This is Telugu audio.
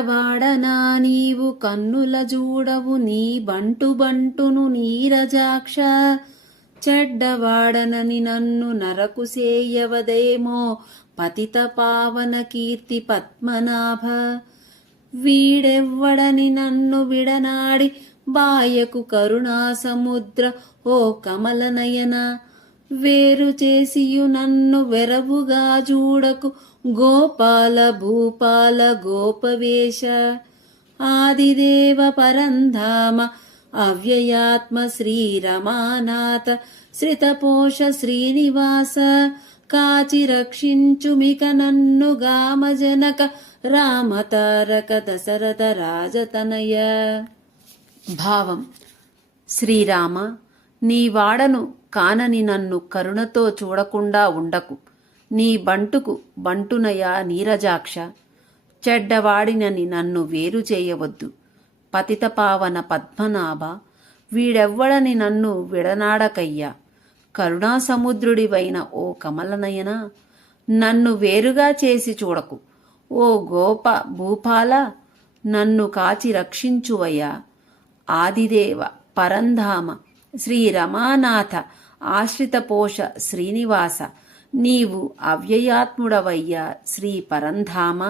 చెడ్డవాడనా నీవు కన్నుల జూడవు నీ బంటును నీరజాక్ష. చెడ్డవాడనని నన్ను నరకు సేయవదేమో పతిత పావన కీర్తి పద్మనాభ. వీడెవ్వడని నన్ను విడనాడి బాయకు కరుణా సముద్ర ఓ కమలనయన. వేరు చేసియు నన్ను వెరవుగా చూడకు గోపాల భూపాల గోపవేశ. ఆదిదేవ పరంధామ అవ్యయాత్మ శ్రీరమానాథ శ్రితపోష శ్రీనివాస. కాచి రక్షించుమిక నన్ను గామజనక రామతారక దశరథ రాజతనయ. భావం: శ్రీరామ, నీ వాడను కానని నన్ను కరుణతో చూడకుండా ఉండకు. నీ బంటుకు బంటునయా నీరజాక్ష. చెడ్డవాడినని నన్ను వేరు చేయవద్దు. పతితపావన పద్మనాభ, వీడెవ్వడని నన్ను విడనాడకయ్యా. కరుణాసముద్రుడివైన ఓ కమలనయన, నన్ను వేరుగా చేసి చూడకు. ఓ గోప భూపాల, నన్ను కాచి రక్షించువయ్యా. ఆదిదేవ పరంధామ శ్రీరమానాథ ఆశ్రితపోష శ్రీనివాస, నీవు అవ్యయాత్ముడవయ్యా శ్రీ పరంధామ.